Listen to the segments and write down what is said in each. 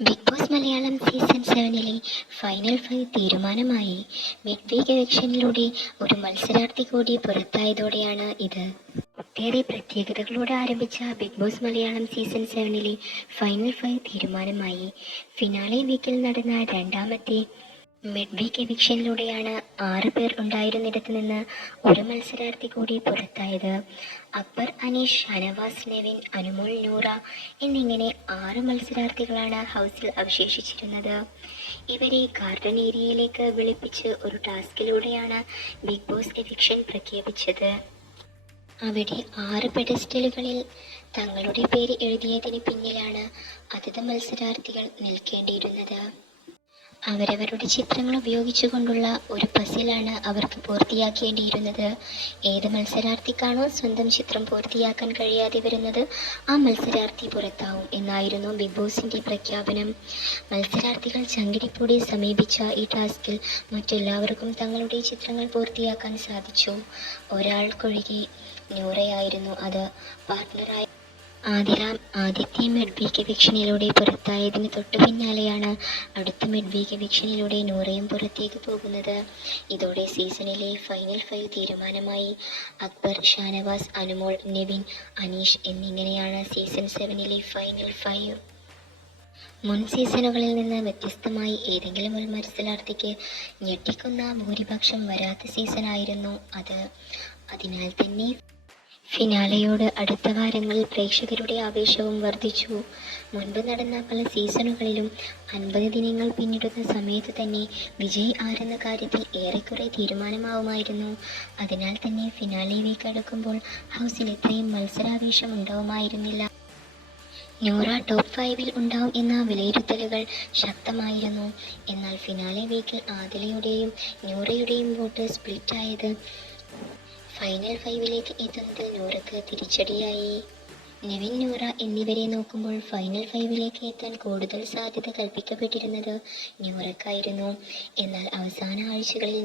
Big Boss Malayalam season 7-ലെ final 5 തീരുമാനമായി. Mid week ഇലക്ഷനിലൂടെ ഒരു മത്സരാർത്ഥി കൂടി പുറത്തായതോടെയാണ് ഇത്. ഒട്ടേറെ പ്രത്യേകതകളോടെ ആരംഭിച്ച ബിഗ് ബോസ് മലയാളം സീസൺ 7-ലെ ഫൈനൽ 5 തീരുമാനമായി. ഫിനാലെ വീക്കിൽ നടന്ന രണ്ടാമത്തെ മിഡ് വീക്ക് എവിക്ഷനിലൂടെയാണ് 6 പേർ ഉണ്ടായിരുന്നിടത്ത് നിന്ന് ഒരു മത്സരാർത്ഥി കൂടി പുറത്തായത്. അക്ബർ, അനീഷ്, ഷാനവാസ്, നെവിൻ, അനുമോൾ, നൂറ എന്നിങ്ങനെ 6 മത്സരാർത്ഥികളാണ് ഹൗസിൽ അവശേഷിച്ചിരുന്നത്. ഇവരെ ഗാർഡൻ ഏരിയയിലേക്ക് വിളിപ്പിച്ച് ഒരു ടാസ്കിലൂടെയാണ് ബിഗ് ബോസ് എവിക്ഷൻ പ്രഖ്യാപിച്ചത്. അവിടെ 6 പെഡസ്റ്റലുകളിൽ തങ്ങളുടെ പേര് എഴുതിയതിന് പിന്നിലാണ് അതത് മത്സരാർത്ഥികൾ നിൽക്കേണ്ടിയിരുന്നത്. അവരവരുടെ ചിത്രങ്ങൾ ഉപയോഗിച്ചുകൊണ്ടുള്ള ഒരു പസിലാണ് അവർക്ക് പൂർത്തിയാക്കേണ്ടിയിരുന്നത്. ഏത് മത്സരാർത്ഥിക്കാണോ സ്വന്തം ചിത്രം പൂർത്തിയാക്കാൻ കഴിയാതെ വരുന്നത് ആ മത്സരാർത്ഥി പുറത്താവും എന്നായിരുന്നു ബിഗ് ബോസിന്റെ പ്രഖ്യാപനം. മത്സരാർത്ഥികൾ ചങ്കിടിപ്പോടെ സമീപിച്ച ഈ ടാസ്കിൽ മറ്റെല്ലാവർക്കും തങ്ങളുടെ ചിത്രങ്ങൾ പൂർത്തിയാക്കാൻ സാധിച്ചു. ഒരാൾക്കൊഴികെ നൂറയായിരുന്നു അത്. പാർട്ട്ണറായ ആദ്യത്തെ മിഡ് വീക്ക് എവിക്ഷനിലൂടെ പുറത്തായതിന് തൊട്ടു പിന്നാലെയാണ് അടുത്ത മിഡ് വീക്ക് എവിക്ഷനിലൂടെ നൂറയും പുറത്തേക്ക് പോകുന്നത്. ഇതോടെ സീസണിലെ ഫൈനൽ 5 തീരുമാനമായി. അക്ബർ, ഷാനവാസ്, അനുമോൾ, നെവിൻ, അനീഷ് എന്നിങ്ങനെയാണ് സീസൺ 7-ലെ ഫൈനൽ 5. മുൻ സീസണുകളിൽ നിന്ന് വ്യത്യസ്തമായി ഏതെങ്കിലും ഒരു മത്സരാർത്ഥിക്ക് ഞെട്ടിക്കുന്ന ഭൂരിപക്ഷം വരാത്ത സീസണായിരുന്നു അത്. അതിനാൽ തന്നെ ഫിനാലെയോട് അടുത്ത വാരങ്ങളിൽ പ്രേക്ഷകരുടെ ആവേശവും വർദ്ധിച്ചു. മുൻപ് നടന്ന പല സീസണുകളിലും 50 ദിനങ്ങൾ പിന്നിടുന്ന സമയത്ത് തന്നെ വിജയ് ആരെന്ന കാര്യത്തിൽ ഏറെക്കുറെ തീരുമാനമാവുമായിരുന്നു. അതിനാൽ തന്നെ ഫിനാലെ വീക്ക് അടുക്കുമ്പോൾ ഹൗസിൽ ഇത്രയും മത്സരാവേശം ഉണ്ടാവുമായിരുന്നില്ല. നൂറ ടോപ്പ് 5-ൽ ഉണ്ടാവും എന്ന വിലയിരുത്തലുകൾ ശക്തമായിരുന്നു. എന്നാൽ ഫിനാലെ വീക്കിൽ ആദിലയുടെയും നൂറയുടെയും വോട്ട് സ്പ്ലിറ്റായത് ഫൈനൽ 5-ലേക്ക് എത്തുന്നതിൽ നൂറയ്ക്ക് തിരിച്ചടിയായി. നെവിൻ, നൂറ എന്നിവരെ നോക്കുമ്പോൾ ഫൈനൽ 5-ലേക്ക് എത്താൻ കൂടുതൽ സാധ്യത കൽപ്പിക്കപ്പെട്ടിരുന്നത് നൂറയ്ക്കായിരുന്നു. എന്നാൽ അവസാന ആഴ്ചകളിൽ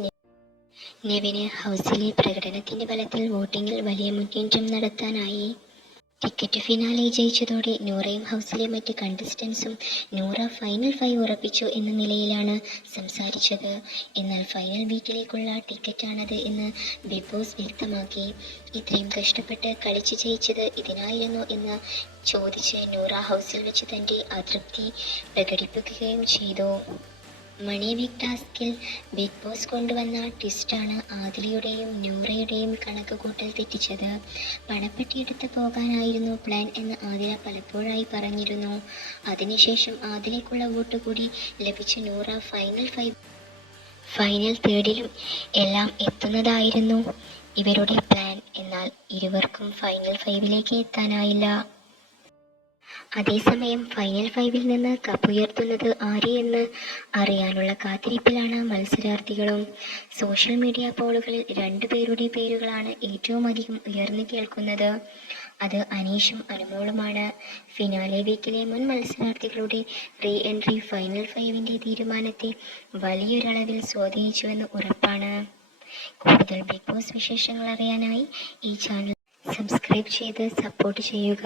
നെവിന് ഹൗസിലെ പ്രകടനത്തിന്റെ ബലത്തിൽ വോട്ടിങ്ങിൽ വലിയ മുന്നേറ്റം നടത്താനായി. ടിക്കറ്റ് ഫിനാലെ ജയിച്ചതോടെ നൂറയും ഹൗസിലെ മറ്റ് കണ്ടസ്റ്റൻസും നൂറ ഫൈനൽ 5 ഉറപ്പിച്ചു എന്ന നിലയിലാണ് സംസാരിച്ചത്. എന്നാൽ ഫൈനൽ വീക്കിലേക്കുള്ള ടിക്കറ്റാണത് എന്ന് ബിഗ് ബോസ് വ്യക്തമാക്കി. ഇത്രയും കഷ്ടപ്പെട്ട് കളിച്ച് ജയിച്ചത് ഇതിനായിരുന്നു എന്ന് ചോദിച്ച് നൂറ ഹൗസിൽ വെച്ച് തൻ്റെ അതൃപ്തി പ്രകടിപ്പിക്കുകയും ചെയ്തു. മണി വീക്ക് ടാസ്കിൽ ബിഗ് ബോസ് കൊണ്ടുവന്ന ട്വിസ്റ്റാണ് ആദിലയുടെയും നൂറയുടെയും കണക്ക് കൂട്ടൽ തെറ്റിച്ചത്. പണപ്പെട്ടിയെടുത്ത് പോകാനായിരുന്നു പ്ലാൻ എന്ന് ആദില പലപ്പോഴായി പറഞ്ഞിരുന്നു. അതിനുശേഷം ആദിലയ്ക്കുള്ള വോട്ട് കൂടി ലഭിച്ച നൂറ ഫൈനൽ 3-ലും എല്ലാം എത്തുന്നതായിരുന്നു ഇവരുടെ പ്ലാൻ. എന്നാൽ ഇരുവർക്കും ഫൈനൽ 5-ലേക്ക് എത്താനായില്ല. അതേസമയം ഫൈനൽ 5-ൽ നിന്ന് കപ്പുയർത്തുന്നത് ആര് എന്ന് അറിയാനുള്ള കാത്തിരിപ്പിലാണ് മത്സരാർത്ഥികളും. സോഷ്യൽ മീഡിയ പോളുകളിൽ 2 പേരുടെ പേരുകളാണ് ഏറ്റവും അധികം ഉയർന്നു കേൾക്കുന്നത്. അത് അനീഷും അനുമോളുമാണ്. ഫിനാലെ വീക്കിലെ മുൻ മത്സരാർത്ഥികളുടെ റീ എൻട്രി ഫൈനൽ 5-ന്റെ തീരുമാനത്തെ വലിയൊരളവിൽ സ്വാധീനിച്ചുവെന്ന് ഉറപ്പാണ്. കൂടുതൽ ബിഗ് ബോസ് വിശേഷങ്ങൾ അറിയാനായി ഈ ചാനൽ സബ്സ്ക്രൈബ് ചെയ്ത് സപ്പോർട്ട് ചെയ്യുക.